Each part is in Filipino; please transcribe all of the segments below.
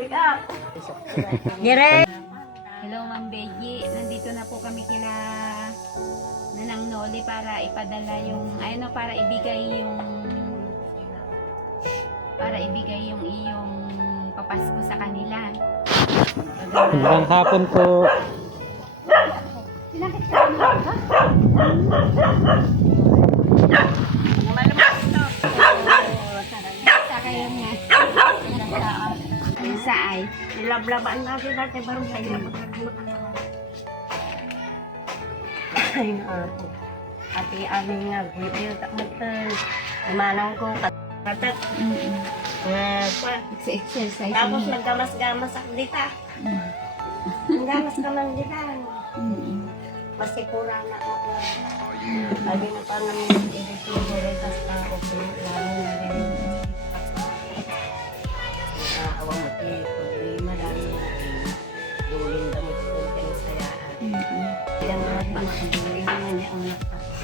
Wake up! Dire! Hello, Ma'am Beji. Nandito na po kami kila Nanang Noli para ipadala yung, ano, para ibigay yung, para ibigay yung iyong papasko sa kanila. Magandang hapon po. Sinakit ka ay. Nilablabaan natin natin barong tayo. Ay, ako. Ati aming nga, video takmatan. Umanang ko, katat. Mm-mm. Eh, pa. Sa exercise. Tapos naggamas-gamas ako dita. Mm. Naggamas ka man dita. Kasi kurang na ako. Lagi na pa namin tas pa ako. Lalo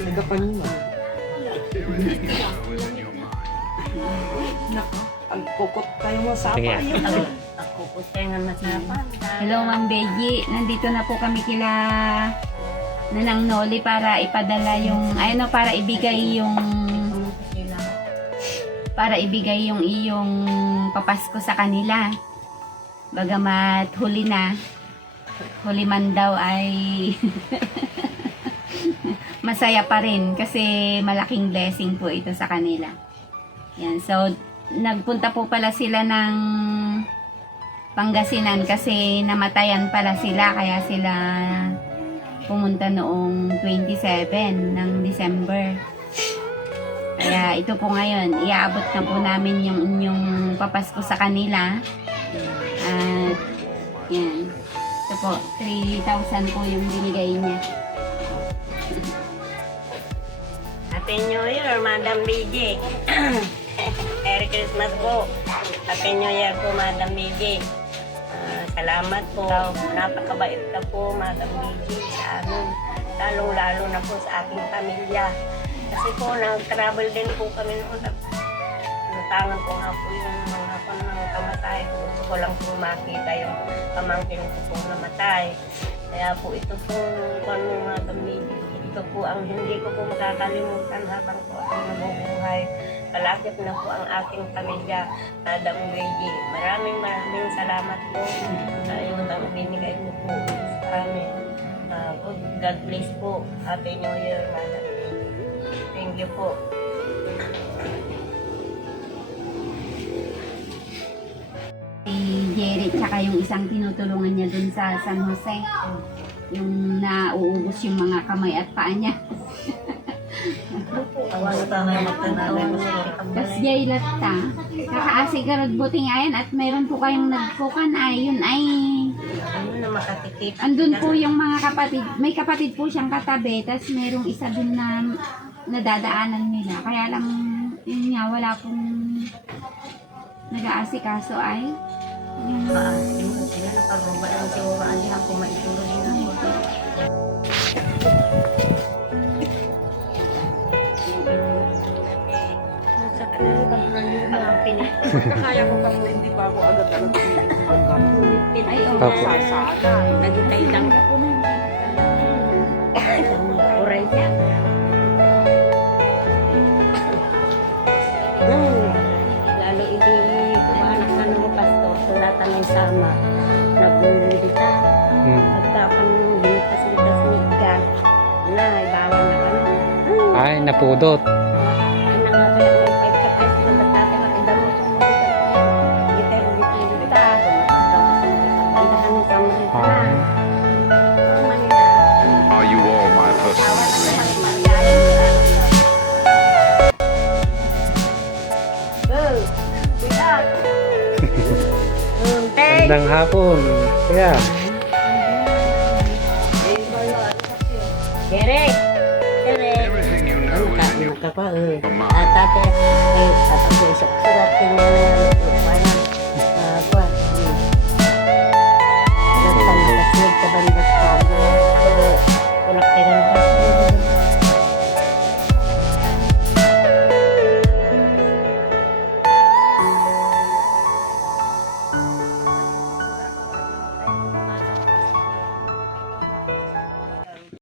Nagkapanima. Nako. Pagkukot kayo mo sa Sige. Ako po tengan masapan. Hello, Ma'am Beji. Nandito na po kami kila Nanang Noli para ipadala yung, ano, para ibigay yung, para ibigay yung iyong papasko sa kanila. Bagamat huli na, huli man daw ay masaya pa rin kasi malaking blessing po ito sa kanila. Yan, so nagpunta po pala sila ng Pangasinan kasi namatayan pala sila kaya sila pumunta noong 27 ng December. Kaya ito po ngayon, iaabot na po namin yung inyong papasko sa kanila. At yan. Ito po, 3,000 po yung binigay niya. Happy New Year, Madam BJ. Merry Christmas po. Happy New Year po, Madam BJ. Ah, salamat po. Napakabait ka po, Madam BJ, sa amin. Lalong-lalo na po sa aking pamilya. Kasi po, nag-travel din po kami noon. Natangan ko nga po yung mga pan ng kamatay ko. Gusto ko lang po makita yung pamangkin ko pong namatay. Kaya po ito po, ano, Madam BJ, ito po ang hindi ko po makakalimutan habang po ako nabubuhay. Kalakip na po ang aking pamilya, Madam Luigi. Maraming maraming salamat po sa ayudang binigay mo po sa amin. Ah, God bless po. Happy New Year, Madam. Thank you po. Si Jerry tsaka yung isang tinutulungan niya dun sa San Jose. Yung nauubos yung mga kamay at paa niya. Magtanalay mo sa Tapos Jay Latta, kakaasigarod buting ayan at meron po kayong nagkukan ay yun ay. Ano andun po yung mga kapatid, may kapatid po siyang katabi, tapos merong isa dun na nadadaanan nila. Kaya lang, yun nga, wala pong nag-aasikaso ay. Yung Maasim. Sila nakaroba lang siguro ali ako maituro Kaya ko pa hindi pa ako agad-agad ay oh, Opo. Sana. Nagitay lang. Oray niya. Lalo hindi kumaanak na ng pastor. Sulatan ng sama. Nabuli kita. Ang Manila. Are you all my personal dreams? Magandang hapon. Kaya, なんかは、うん、あたで、え、あたで、そっからってね、よくわかんない。